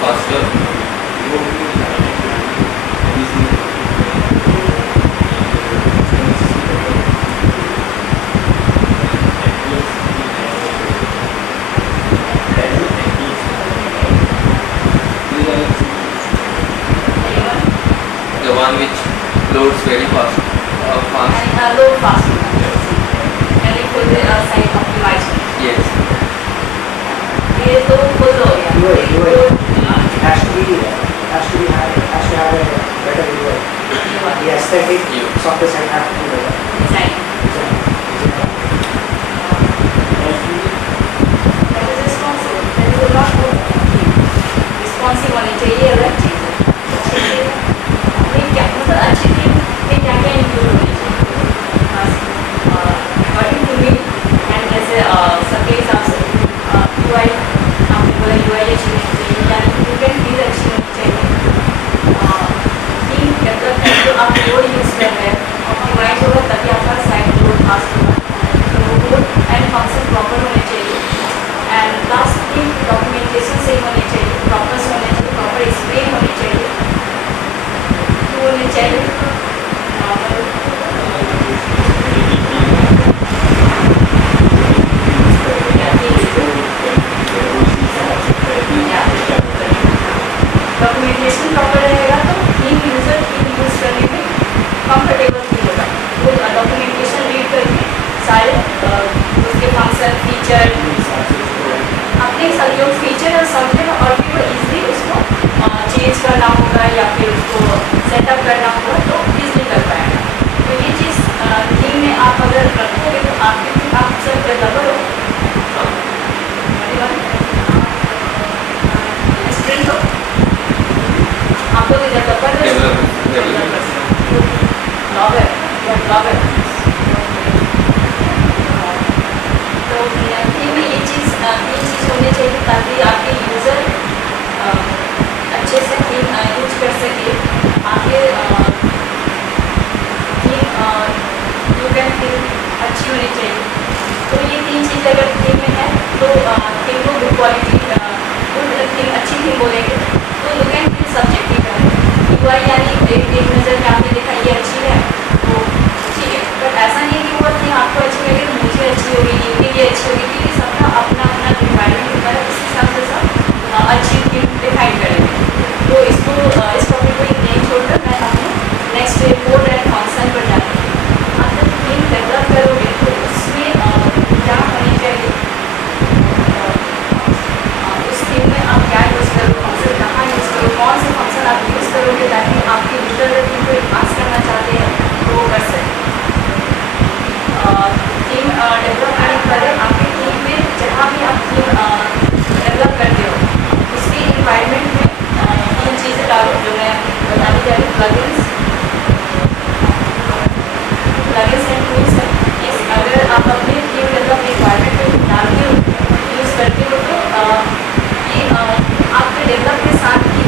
faster. The one which loads very fast. And load fast. And it will be site optimized. Yes. ये तो full हो गया. has to have a better UI. The aesthetics of the site have to be better. Design. That is responsive. That is a lot more responsive होनी चाहिए अलग चीज़ है. ये क्या मतलब अच्छी थी ये क्या क्या इंक्लूड होनी चाहिए. According to me and जैसे सबके हिसाब से UI आपने बोला UI अच्छी होनी चाहिए यानी इवेंट भी अच्छी होनी चाहिए. टीम डेवलपमेंट जो आप लोड यूज़ कर रहे हैं ऑप्टिमाइज होगा तभी आपका साइट लोड फास्ट होगा. तो लोड एंड फंक्शन प्रॉपर होने चाहिए. एंड लास्ट थिंग डॉक्यूमेंटेशन सही होनी चाहिए, प्रॉपर होने चाहिए, प्रॉपर एक्सप्लेन होनी चाहिए. तो होने चाहिए डॉक्यूमेंटेशन प्रॉपर रहेगा तो टीम यूज़र टीम यूज़ करने में कंफर्टेबल फील होगा. वो डॉक्यूमेंटेशन रीड करके सारे उसके फंक्शन फीचर अपने जो फीचर है समझेगा और फिर वो ईजिली उसको चेंज करना होगा या फिर उसको सेटअप करना होगा तो ईजिली कर पाएगा. तो ये चीज़ टीम में आप अगर रखोगे तो आपके आप सब डेवलपर हो स्प्रिंट हो आप लोग डेवलपर ब्लॉगर तो टीम में ये चीज़ तीन चीज़ होनी चाहिए ताकि आपके यूज़र अच्छे से टीम यूज कर सके. आपके टीम यूजर टीम अच्छी होनी चाहिए. तो ये तीन चीज़ अगर टीम में है तो टीम को गुड क्वालिटी गुड टीम अच्छी टीम बोलेंगे तो लुक एंड फील सब्जेक्टिव है. UI यानी एक नज़र में आपने देखा ये अच्छी है तो ठीक है बट ऐसा नहीं कि वो टीम आपको अच्छी लगे तो मुझे अच्छी होगी इनके लिए अच्छी होगी क्योंकि सबका अपना अपना रिक्वायरमेंट होता है. उस हिसाब से सब अच्छी टीम डिफाइन करेंगे. तो इसको इस टॉपिक को नहीं छोड़कर मैं अपने नेक्स्ट कोड एंड फंक्शन पर जाती हूँ. आप जब टीम डेवलप करोगे तो उसमें क्या होनी चाहिए उस टीम में आप क्या यूज़ करो फंक्शन कहाँ यूज़ करो कौन से फंक्शन आप यूज़ करोगे ताकि आपकी यूजर टीम को एडवांस करना चाहते हैं तो वो कर सकें. टीम डेवलपमेंट करें आपकी टीम में जहाँ भी आप टीम डेवलप करते हो उसकी इन्वायरमेंट में तीन चीज़ें डालो जो मैं बताने जा रही हूँ. प्लगइन्स एंड टूल्स है. अगर आप अपने टीम डेवलप इन्वायरमेंट में डालते हो यूज़ करते हो तो ये आपके डेवलप के साथ ही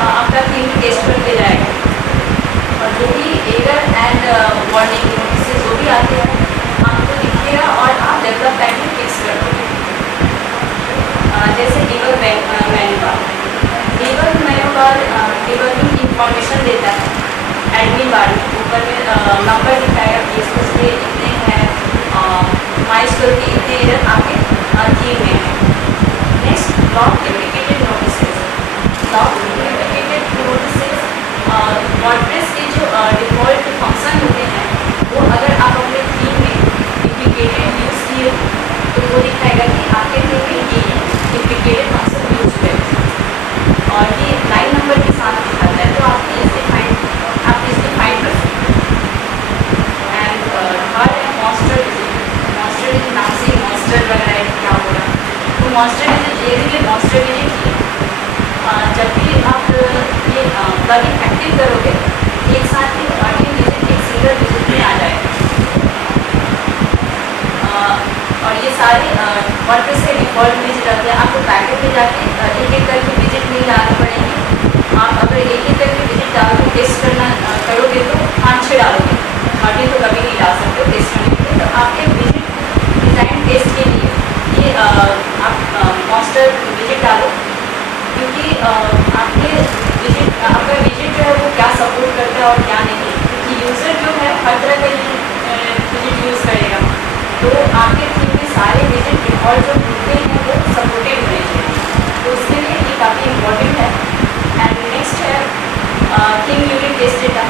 आपका टीम टेस्ट करके जाएगा और जो भी एरर एंड वार्निंग नोटिस जो भी आते हैं आपको दिखेगा और आप डेवलप टाइम में फिक्स कर दोगे. जैसे debug menu bar debugging information देता है. एडमिन बार में ऊपर में नंबर दिखाएगा कि इसको से इतने हैं माइलस्टोन के इतने एरर आपके टीम में है. Next log dedicated notices. Log dedicated notices WordPress के जो डिफ़ॉल्ट फंक्शन होते हैं वो अगर आप अपने टीम में डुप्लिकेटेड यूज़ किए तो वो दिखाएगा कि आपके टीम में ये डुप्लिकेटेड फंक्शन यूज हुए और ये लाइन नंबर के साथ दिखाता है. तो आप इससे फाइंड कर सकते हैं. एंड हर मॉन्स्टर विजिट नाम से मॉन्स्टर लग रहा है क्या हो रहा है तो मॉन्स्टर विजिट ये मॉन्स्टर विजिट की जब भी आप ये प्लगइन एक्टिव करोगे एक साथ ही ऑडियो विजिट एक सिंगल विजिट में आ जाएगा. और ये सारे वर्डप्रेस के डिफ़ॉल्ट विजिट रहते हैं. आपको पैकेट में जाके एक एक करके विजिट नहीं डालना पड़ेंगे. आप अगर एक एक करके विजिट डाल के टेस्ट करना करोगे तो 5-6 डालोगे ऑडियो तो कभी नहीं डाल सकते हो टेस्ट करने के लिए. तो आपके विजिट डिज़ाइन टेस्ट के लिए ये आप मॉन्स्टर विजिट डालो आपके विजिट आपका विजिट जो है वो क्या सपोर्ट करता है और क्या नहीं, क्योंकि यूज़र जो है हर तरह का विजिट यूज़ करेगा, तो आपके थीम में सारे विजिट डिफ़ॉल्ट जो होते हैं वो सपोर्टेड होने चाहिए, तो उसके लिए ये काफ़ी इम्पोर्टेंट है। एंड नेक्स्ट है थीम यूनिट टेस्ट डेटा।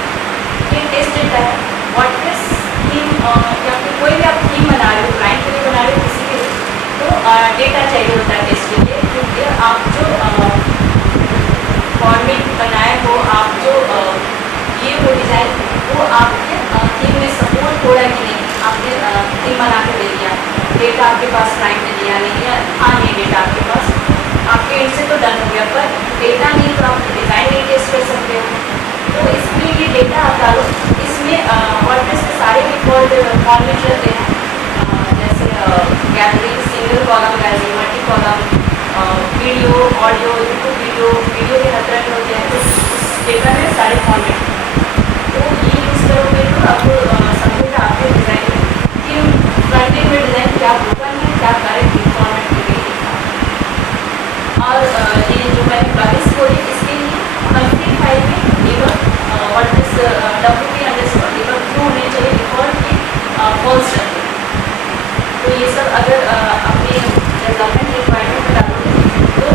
ये टेस्ट डेटा है व्हाट इज थीम, या फिर कोई भी आप थीम बना रहे हो, क्लाइंट के लिए बना रहे हो, किसी के लिए, तो डेटा चाहिए होता है टेस्ट के लिए, क्योंकि आप जो फॉर्मेट बनाए हो, आप जो ये हो डिज़ाइन, वो आपके थीम में सपोर्ट हो रहा है कि नहीं। आपने थीम बना के दे दिया, डेटा आपके पास क्लाइंट ने दिया नहीं है, हाँ नहीं डेटा आपके पास, आपके एंड से तो डन हो गया, पर डेटा नहीं तो आप डिज़ाइन नहीं टेस्ट कर सकते हो, तो इसलिए ये डेटा आप डालो। इसमें वर्डप्रेस के सारे डिफ़ॉल्ट फॉर्मेट रहते हैं, जैसे gallery, single column gallery, multi column, video, audio, video के हर तरह के होते हैं, तो उस डेटा में सारे फॉर्मेट, तो ये यूज़ करोगे तो आपको समझेगा आपके डिज़ाइन में कि फ्रंट एंड में डिज़ाइन क्या ओपन है, क्या करेक्ट फॉर्मेट के लिए लिखा है। और ये जो मैंने प्लगइन्स बोली, इसके लिए कंफिग फाइल में डिबग वर्डप्रेस wp_debug थ्रू होने चाहिए, डिफ़ॉल्ट की फॉल्स रहते हैं, तो ये सब अगर अपने डेवलपमेंट रिक्वायरमेंट में डालोगे तो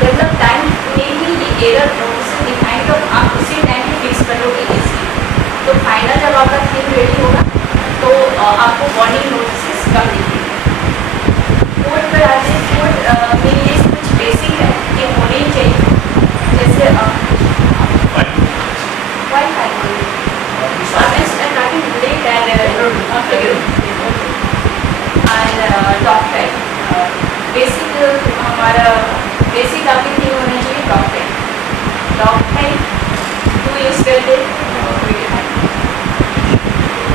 डेवलप टाइम में ही ये एरर नोटिस दिखाएंगे, तो आप उसी टाइम में फिक्स करोगे इजीली, तो फाइनल जब आपका थीम रेडी होगा तो आपको वार्निंग नोटिस कम दिखेंगे। कोड पर आते हैं, कोड में ये कुछ बेसिक है, ये होने ही चाहिए, जैसे बेसिक हमारा बेसिक आपकी थीम होनी चाहिए डॉक टाइप टू यूज़ करते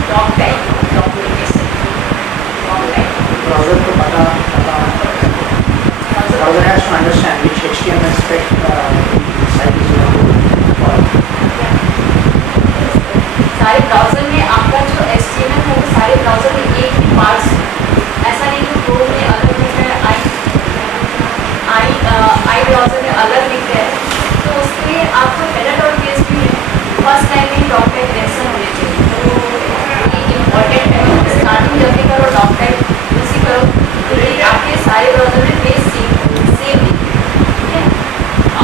doc type documentation doc type Browser को पता browser has to understand which HTML spec site is for. सारे ब्राउज़र में आपका जो HTML है वो सारे ब्राउज़र में एक ही पार्ट्स, ऐसा नहीं कि क्रोम में अलग लिख रहा है, आई ब्राउज़र में अलग लिख रहा है, तो उसके लिए आपको header.php में फर्स्ट टाइम में डॉक टाइप रिएक्शन होने चाहिए, तो ये इम्पॉर्टेंट है। स्टार्टिंग जब भी करो डॉक टाइप उसी करो, तो ये आपके सारे ब्राउज़र में बेस सेम दिखे, ठीक है।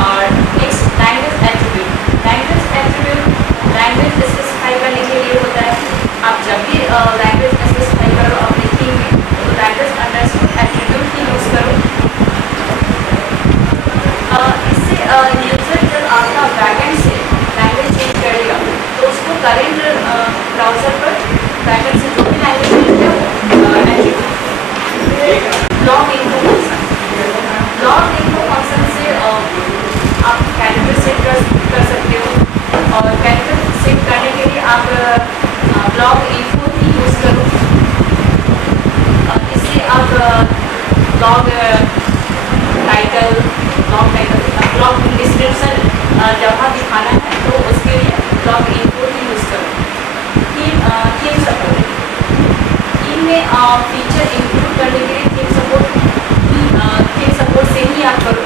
और next language attribute language specify करने के लिए होता है, आप जब भी लैंग्वेज स्पेसिफाई करो अपनी थीम में तो लैंग्वेज अंडरस्कोर एट्रीब्यूट ही यूज़ करो। इससे यूज़र जब आपका बैकएंड से लैंग्वेज चेंज करेगा तो उसको करेंट ब्राउज़र पर बैकएंड से जो भी लैंग्वेज चेंज है वो एट्रीब्यूट लॉग इन्फो फंक्शन से आप कैरेक्टर सेट कर सकते हो, और कैरेक्टर सेट करने के लिए आप ब्लॉग इन्फो ही यूज़ करो, इससे आप ब्लॉग टाइटल ब्लॉग डिस्क्रिप्शन जहाँ दिखाना है तो उसके लिए ब्लॉग इन्फो ही यूज़ करो। थीम सपोर्ट, थीम में फीचर इंक्लूड करने के लिए थीम सपोर्ट से ही आप करो,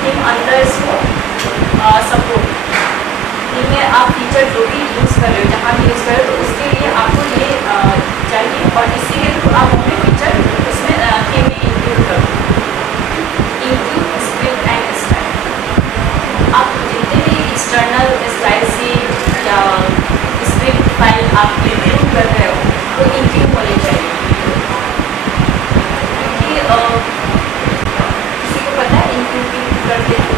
थीम अंडरस्कोर सपोर्ट, थीम में आप फीचर जो भी यूज़ कर रहे हो, जहाँ भी यूज़ कर रहे हो, तो उसके लिए आपको ये चाहिए, और इसी के थ्रू आप अपने फीचर उसमें थीम में इंक्लूड करो। इंक्लूड स्क्रिप्ट एंड स्टाइल, आप जितने भी एक्सटर्नल स्टाइल से या स्क्रिप्ट फाइल आप इंक्लूड कर रहे हो वो इंक्लूड होने चाहिए, क्योंकि किसी को पता है इंक्लूड करते हैं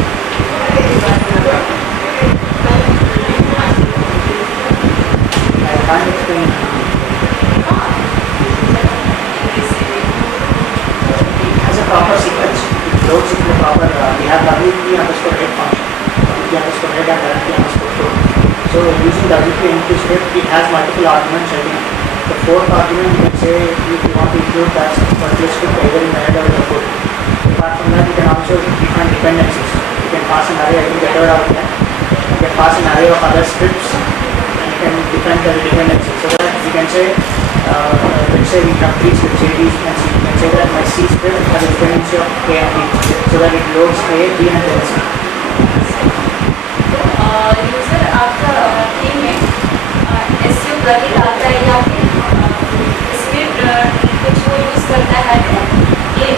I can't explain. It has a proper sequence. It loads in the proper. We have wp_head function, wp_head and wp_float. So using wp script, it has multiple arguments. I think the fourth argument you can say if you want to include that particular script either in the head or in the foot. Apart from that, you can also define dependencies. You can pass an array. I think the third argument. You can pass an array of other scripts. Can define the dependency, so that you can say, let's say we have three scripts A, B, and C. You can say that my C script has a dependency of A and B, so that it loads A, B, and then C. तो user आपका team में SEO plugin आता है या फिर script कुछ वो use करता है ये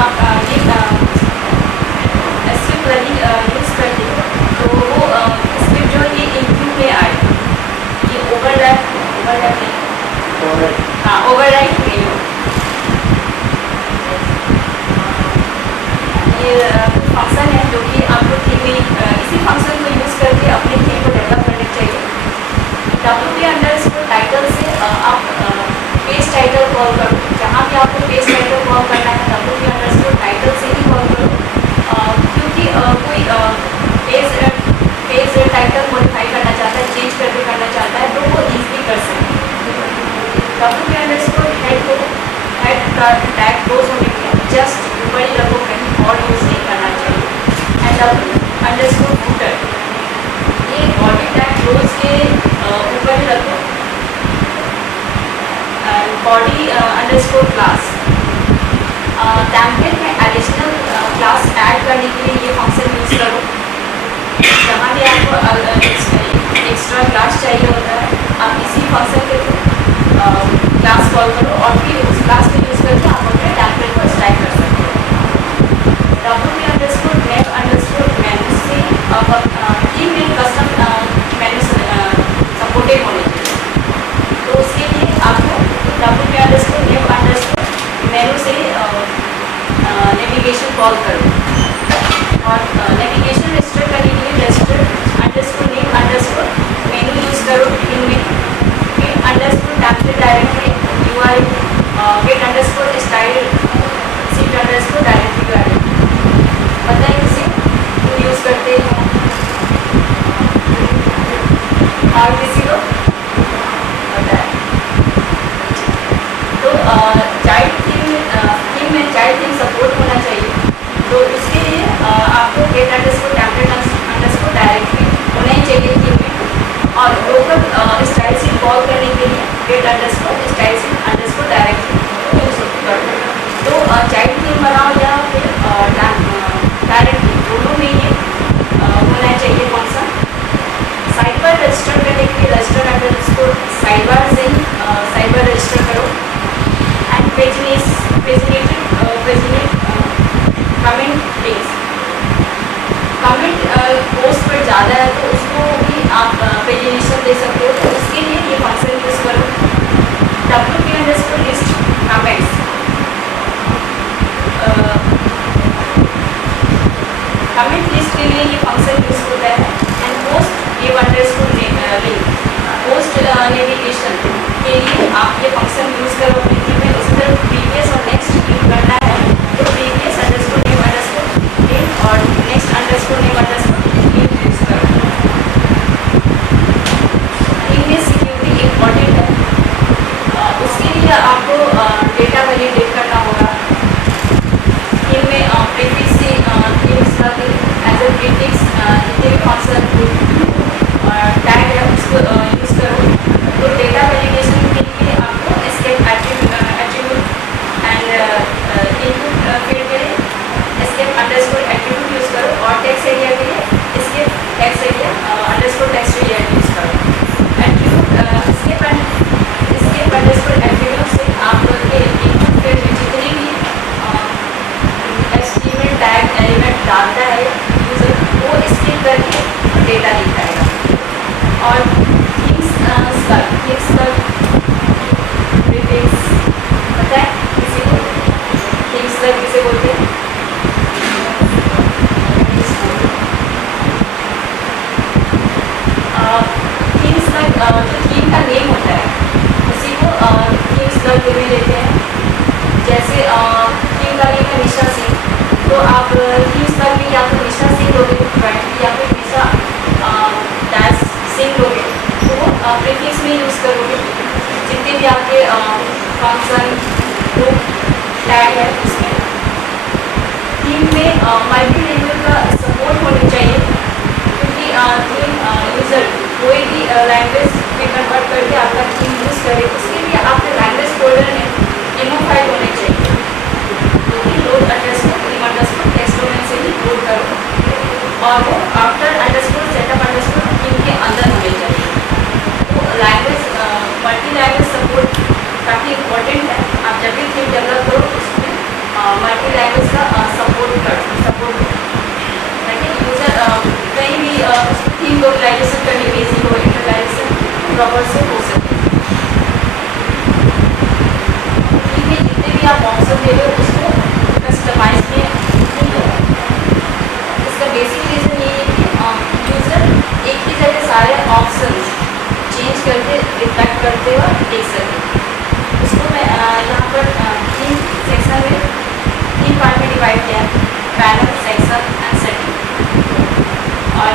आप ये SEO प्लगइन यूज़ करते हो तो वो स्क्रिप्ट जो ये इंक्लूड में आए ये ओवरलैप नहीं हाँ ओवरराइट नहीं हो ये फंक्शन है जो कि आपको थीम में इसी फंक्शन को यूज़ करके अपने थीम को डेवलप करना चाहिए। WP_टाइटल से आप पेज टाइटल कॉल करो, जहाँ भी आपको पेज टाइटल कॉल करना है WP_टाइटल से ही कॉल करो, क्योंकि कोई पेज टाइटल मॉडिफाई करना चाहता है, चेंज करके करना चाहता है तो वो ईजिली कर सकते हैं। WP_हेड को हेड का टैग क्लोज होने के लिए जस्ट ऊपर ही रखो, कहीं और यूज़ नहीं करना चाहिए। एंड W_footer ये बॉडी टैग क्लोज के ऊपर ही रखो। body_class टेम्पलेट में एडिशनल क्लास ऐड करने के लिए ये फंक्शन यूज़ करो। जहाँ भी आपको एक्स्ट्रा क्लास चाहिए होता है आप इसी फंक्शन के थ्रू क्लास कॉल करो और फिर उस क्लास को यूज़ करके आप अपने टेम्पलेट को स्टाइल कर सकते हो। WP_name_menu से अब टीम में कस्टम मेन्यू सपोर्टेड होने चाहिए, तो उसके लिए आपको WP_name_menu से नेविगेशन कॉल करो और नेविगेशन रजिस्टर करने के लिए register_name_menu यूज़ करो। इनमें get_template directory URL get_style sheet_directory directory बताइए इसे यूज़ करते हैं और किसी को पता है। तो चाइल्ड थीम में चाइल्ड थीम सपोर्ट होना चाहिए, तो उसके लिए आपको get_template_directory होना ही चाहिए थीम में, और लोकल स्टाइल शीट कॉल करने के लिए get_style sheet_directory यूज़ करो। तो चाइल्ड थीम बनाओ या फिर डायरेक्टली दोनों में ये होना चाहिए फंक्शन। साइड बार रजिस्टर करने के लिए साइड बार से ही साइड बार रजिस्टर करो। एंड कमेंट पोस्ट पर ज़्यादा है तो उसको भी आप पेजिनेशन दे सकते हो, तो उसके लिए ये फंक्शन यूज़ करो। WP_list कमेंट्स कमेंट लिस्ट के लिए ये फंक्शन यूज़ होता है। एंड पोस्ट नेविगेशन के लिए आप ये फंक्शन यूज़ करो अपने थीम में। उसी तरह प्रीवियस और नेक्स्ट यूज करना है तो previous_name_name और next_name_name यूज़ करो। इनमें सिक्योरिटी इम्पॉर्टेंट है, उसके लिए आपको डेटा वैलिडेट करना होगा। इनमें प्रीफिक्स से एज ए प्रीफिक्स जितने भी फंक्शन टैग है उसको यूज़ करो। तो डेटा वैलिडेशन के लिए आपको escape attribute and input field के लिए escape_attribute यूज़ करो, और टेक्स्ट एरिया के लिए escape_text_area यूज़ करो। escape_attribute से आपके इनपुट फील्ड में जितने भी HTML टैग एलिमेंट डालता है यूज़र वो स्किप करके डेटा दिखाएगा। और थिंग्स प्रीफिक्स पता है किसी को? थिंग्स किसे बोलते हैं? थिंग्स जो थीम का नेम होता है उसी को थिंग्स में लेते हैं। जैसे थीम का नेम है निशा सिंह, तो आप थिंग्स में या तो निशा सिंह लोगे या फिर निशा डैश सिंह लोगे, तो वो प्रीफिक्स में यूज़ करोगे। जितने भी आपके फंक्शन ग्रुप टैग है उसमें थीम में मल्टी लैंग्वेज का सपोर्ट होनी चाहिए, क्योंकि थीम यूज़र कोई भी लैंग्वेज में कन्वर्ट करके आपका थीम यूज़ करे, उसके लिए आपके लैंग्वेज फोल्डर में डेमो फाइल होने चाहिए, क्योंकि प्रॉपर से हो सके। थीम में जितने भी आप ऑप्शन दे रहे हो उसको कस्टमाइज में नहीं करो। इसका बेसिक रीज़न ये है कि यूज़र एक ही जगह सारे ऑप्शन चेंज करके रिफ्लेक्ट करते हुए देख सके। उसको मैं यहाँ पर तीन सेक्शन में 3 पार्ट में डिवाइड किया है, पैनल, सेक्शन एंड सेटिंग। और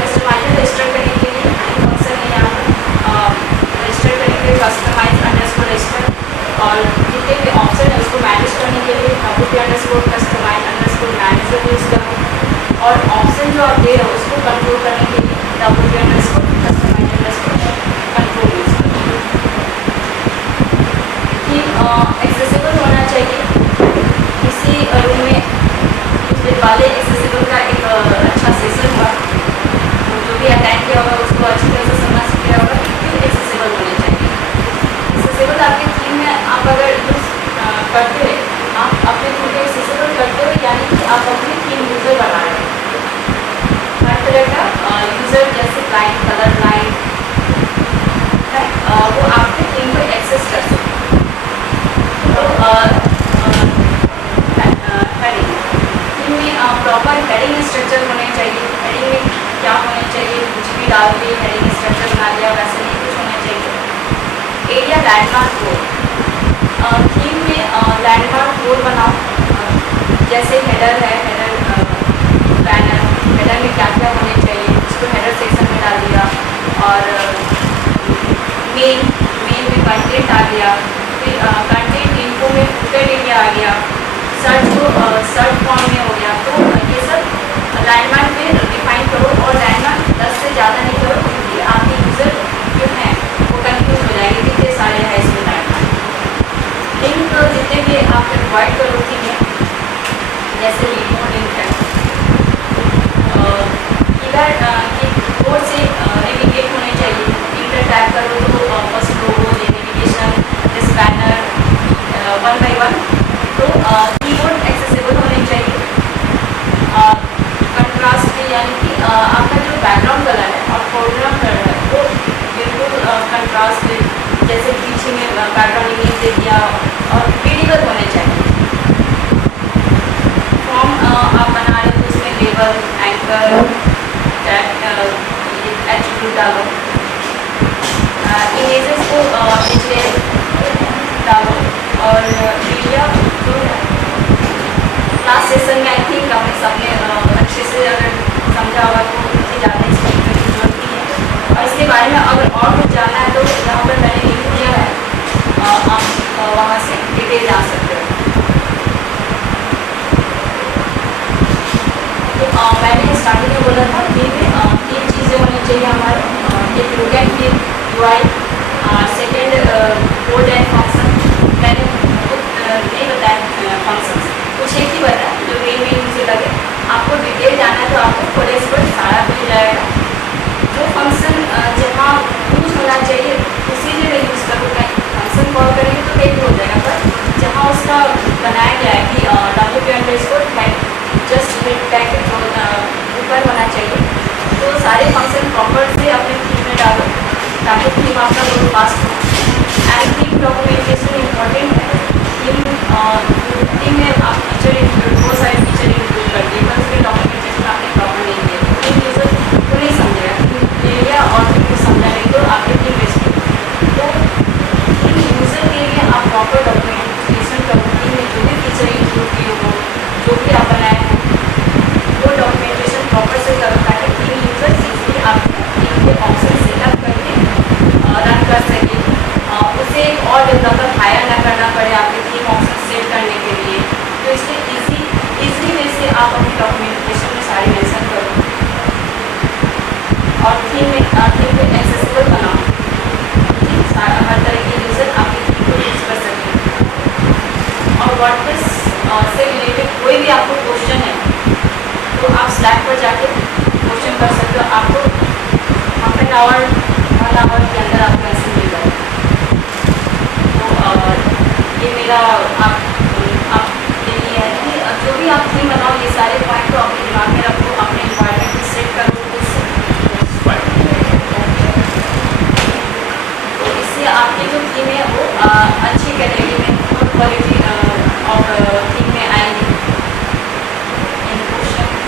कस्टमाइजर रजिस्टर करने के लिए फंक्शन है यहाँ पर, रजिस्टर करने के लिए कस्टमाइज अंडरस्कोर रजिस्टर, और जितने भी ऑप्शन है उसको मैनेज करने के लिए कस्टमाइज अंडरस्कोर मैनेजर यूज़ करो, और ऑप्शन जो आप दे रहे हो उसको कंट्रोल करने के लिए कस्टमाइज अंडरस्कोर कंट्रोल यूज़ करो। कि एक्सेसिबल होना चाहिए किसी रूम में उस दिन वाले एक्सेसिबल का एक अच्छा सेशन हुआ, जो भी अटेंड किया होगा उसको अच्छी तरह से समझ गया होगा कि क्यों एक्सेसिबल होने चाहिए। एक्सेसिबल आपकी थीम में आप अगर यूज़ करते हो, आप अपने थीम को एक्सेसिबल करते हो, यानी कि आप अपनी थीम यूज़र बना रहे हो। हर तरह का यूज़र जैसे ब्लाइंड, कलर ब्लाइंड है, वो आपके थीम को एक्सेस कर सकते। तो हेडिंग थीम में प्रॉपर हेडिंग स्ट्रक्चर होने चाहिए। हेडिंग में क्या होने चाहिए, कुछ भी डाल के हेडिंग स्ट्रक्चर बना दिया वैसे नहीं कुछ होना चाहिए। एरिया लैंडमार्क बोर्ड, थीम में लैंडमार्क बोर्ड बनाओ, जैसे हेडर है, हेडर बैनर, हेडर में क्या क्या होने चाहिए उसको हेडर सेक्शन में डाल दिया, और मेन में कंटेंट आ गया, फिर कंटेंट इनको में फुटर एरिया आ गया, सर्च फॉर्म में हो गया। तो ये सब लैंडमार्क में डिफाइन करो, और लैंडमार्क 10 से ज़्यादा नहीं करो, क्योंकि आपके यूज़र जो हैं वो कंफ्यूज हो जाएंगे कितने सारे हैं इसमें लैंडमार्क। लिंक जितने भी आप प्रोवाइड करो थी में, जैसे वीडियो लिंक है, इधर की बोर्ड से नेविगेट होने चाहिए। इंटर टैप करो तो first logo, navigation, this banner 1 by 1। तो कीबोर्ड एक्सेसिबल होने चाहिए। कंट्रास्ट में, यानी कि आपका जो बैकग्राउंड कलर है और फोरग्राउंड कलर है वो बिल्कुल कंट्रास्ट, जैसे पीछे में बैकग्राउंड इमेज दे दिया, और रीडेबल होने चाहिए। फॉर्म आप बना रहे हो तो उसमें लेबल, एंकर, एट्रीब्यूट डालो, इमेजेस को नीचे डालो, और मीडिया जो क्लास सेशन में आई थिंक हमें सबने अच्छे से अगर समझा होगा तो उतनी ज़्यादा एक्सप्लेन करने की जरूरत नहीं है। और इसके बारे में अगर और कुछ जानना है तो यहाँ पर मैंने लिंक दिया है, आप वहाँ से डिटेल जा सकते हो। तो मैंने स्टार्टिंग में बोला था कि 3 चीज़ें होनी चाहिए हमारे, एक look and feel, UI, second code and function. मैंने नहीं बताया फंक्शन, कुछ एक ही बताया जो मेन मुझे लगे। आपको डिटेल जाना है तो आपको कॉलेज पर सारा मिल जाएगा। जो फंक्शन जहाँ यूज़ होना चाहिए उसी जगह यूज़ करो, कहीं फंक्शन कॉल करेंगे तो कहीं हो जाएगा, पर जहाँ उसका बनाया गया है कि WP_head जस्ट टैग ऊपर होना चाहिए। तो सारे फंक्शन प्रॉपर से अपने थीम में डालो ताकि थीम आपका बहुत फास्ट हो। एंड थीम डॉक्यूमेंटेशन इम्पॉर्टेंट है। थीम में आप फीचर इंक्लूड, बहुत सारे फीचर इंक्लूड कर दिए, पर उसमें डॉक्यूमेंटेशन आपने प्रॉपर नहीं किया तो थीम यूज़र को नहीं समझेगा, एरिया और थीम को समझा नहीं तो आपकी थीम वेस्ट होगी। तो थीम यूज़र के लिए आप प्रॉपर डॉक्यूमेंटेशन करो, थीम में जो भी फीचर इंक्लूड किए हो, जो भी आप बनाए हैं वो डॉक्यूमेंटेशन प्रॉपर से करो ताकि थीम यूज़र इजीली आपके थीम के ऑप्शन सेटअप करके रन कर सके। उसे एक और डेवलपर हायर ना करना पड़े आपके थीम ऑप्शन सेट करने के लिए। तो इसलिए इजी वे से आप अपनी डॉक्यूमेंटेशन में सारी मेंशन करो, और थीम को एक्सेसिबल बनाओ, हर तरह के यूज़र आपकी थीम को यूज़ कर सकें। और वर्डप्रेस से रिलेटेड कोई भी आपको क्वेश्चन है तो आप स्लैक पर जाके क्वेश्चन कर सकते हो। आपको ½ आवर 1 आवर के अंदर आपको ऐसे मिल जाएगा। तो ये मेरा आपके लिए है कि जो भी आप थीम बनाओ ये सारे पॉइंट को अपने दिमाग में रखो, अपने इन्वायरमेंट को सेट करो। थीम है वो अच्छी कैटेगरी में और क्वालिटी ऑफ थीम में आएंगे। Any questions?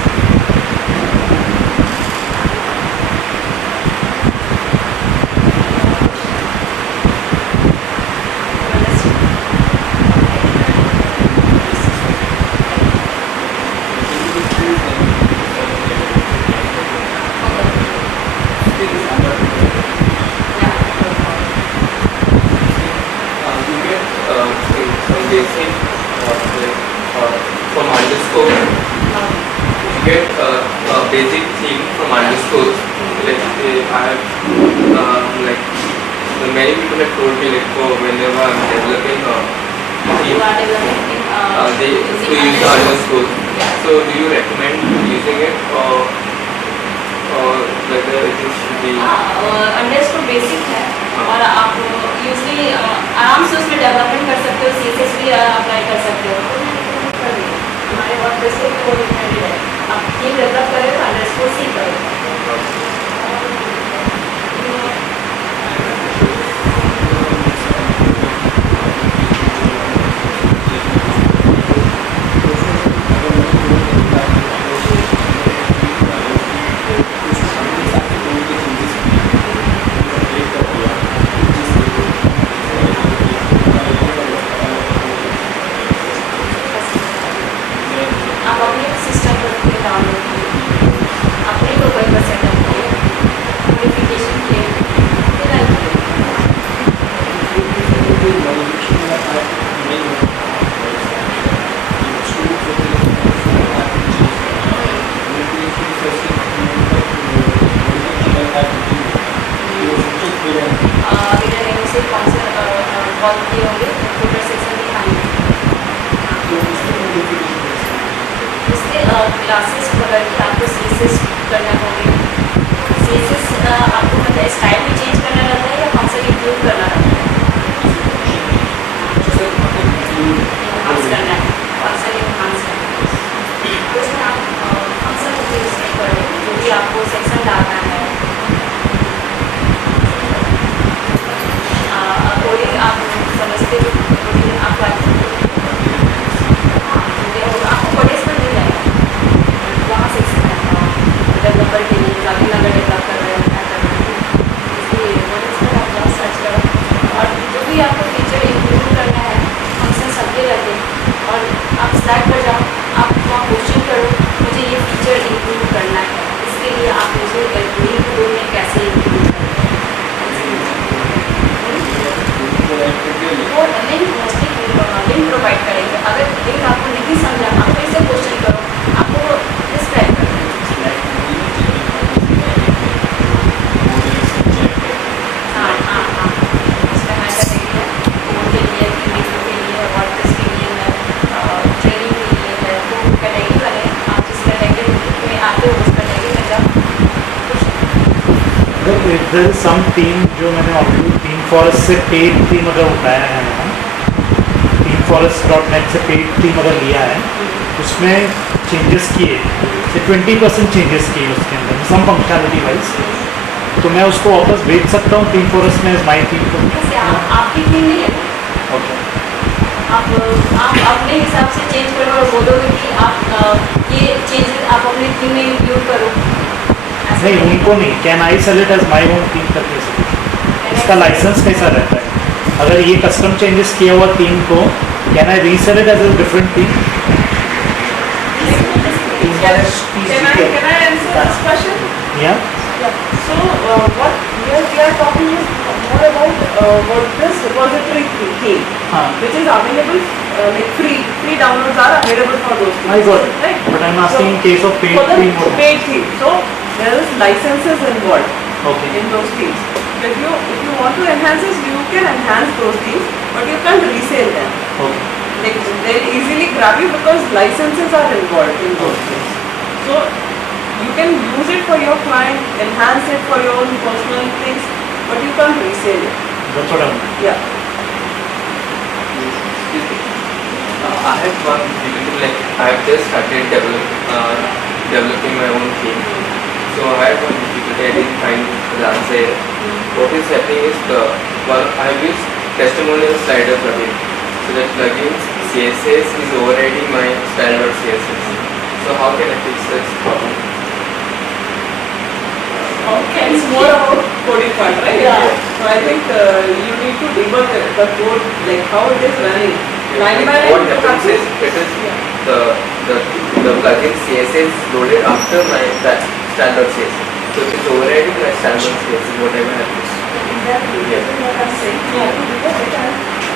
You get some basic from underscore. You get a basic theme from underscore. Let's say I have like many people have told me like whenever I'm developing a You theme, are developing they to use the underscore. So do you recommend using it or whether it should be? Underscore basic है और आप usually आराम से उसमें development कर सकते हो, CSS भी अप्लाई कर सकते हो। हमारे वर्क बेस पे वो डिपेंडेड है, आप थीम डेवलप करें तो अंडरस्कोर सी करें। आप अपने सिस्टम पर डाउनलोड किए, अपने प्रोफाइल पर सेटअप किए, नोटिफिकेशन किए, फिर रन किए। वीडियो नेम से कौन से कॉल किए होंगे, कंप्यूटर सेक्शन दिखाएंगे। इसके क्लासेस पकड़ के आपको CSS करना होंगे। CSS आपको मतलब स्टाइल भी चेंज करना रहता है या फंक्शन इंक्लूड करना रहता है? इन्हांस करना है, फंक्शन इन्हांस करना है। तो इसमें आप फंक्शन को यूज नहीं करोगे, जो भी आपको सेक्शन डालना है। कोडिंग आप समझते हो, कोडिंग आपको आपको कोडेस पर मिल जाएगा, वहाँ सेक्शन है डेवलपर के लिए, प्लगइन अगर डेवलप कर रहे हैं क्या कर रहे हैं, इसलिए कोडेस पर आप जाओ सर्च करो और जो भी आपको फीचर इंक्लूड करना है, फंक्शन सबके रहते हैं। और आप स्लैक पर जाओ, आप वहाँ क्वेश्चन करो मुझे ये फीचर इंक्लूड करना है, इसके लिए आप मुझे लिंक दो में कैसे इंक्लूड करें। वो लिंक मोस्टली लिंक प्रोवाइड करेंगे। अगर लिंक आपको नहीं समझा, आप फिर से क्वेश्चन करो, आपको वो डिस्क्राइब कर देंगे। हाँ हाँ हाँ, इसमें मैं कैटेगरी है, कोड के लिए, लिंक के लिए, वर्डप्रेस के लिए है, ट्रेनिंग के लिए है, तो कैटेगरी वाले आप जिस कैटेगरी में आते हो उस कैटेगरी में जाओ। If there is some theme जो मैंने ऑलरेडी थीम फॉरेस्ट से पेड थीम अगर उठाया है मैंने, थीम फॉरेस्ट.net से पेड थीम अगर लिया है, उसमें चेंजेस किए, से 20% चेंजेस किए उसके अंदर सम फंक्शनलिटी वाइज, तो मैं उसको वापस भेज सकता हूँ थीम फॉरेस्ट में माई थीम को। जैसे आपकी थीम नहीं है, ओके, आप अपने हिसाब से चेंज करो और बोलोगे कि आप ये चेंजेस आप अपने थीम में इंक्लूड करो। नहीं उनको नहीं, can I sell it as my own theme करके सकते। इसका लाइसेंस कैसा रहता है? अगर ये कस्टम चेंजेस किया हुआ थीम को can I resell it as a different theme? Can I answer this question? या So what here we are talking is more about WordPress repository theme, हाँ, which is available like free downloads are available for those themes. I got it. Right? But I'm asking in case of paid for the theme or- paid theme. So there is licenses involved okay, in those themes. If you want to enhance this, you can enhance those themes, but you can't resell them. okay, They'll easily grab you because licenses are involved in those okay. things. So you can use it for your client, enhance it for your own personal things, but you can't resell it. That's what I'm. Yeah. I have one difficulty, like I have just started developing my own theme. So I have one difficulty, I didn't find the answer. What is happening is I have used testimonial slider plugin. So that plugin CSS is overriding my style.css. So how can I fix this problem? Okay, it's more about coding part, right? Yeah. So I think you need to debug the code, like how it is running. Line by line What you have happens to. is it is the plugin CSS is loaded after my that style.css. So it is overriding my style.css whatever happens. Exactly. Yeah. That's what I'm saying. You have to debug it and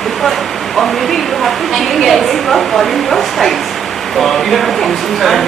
before, or maybe you have to And change the yes. way you are calling your styles. Even if functions are in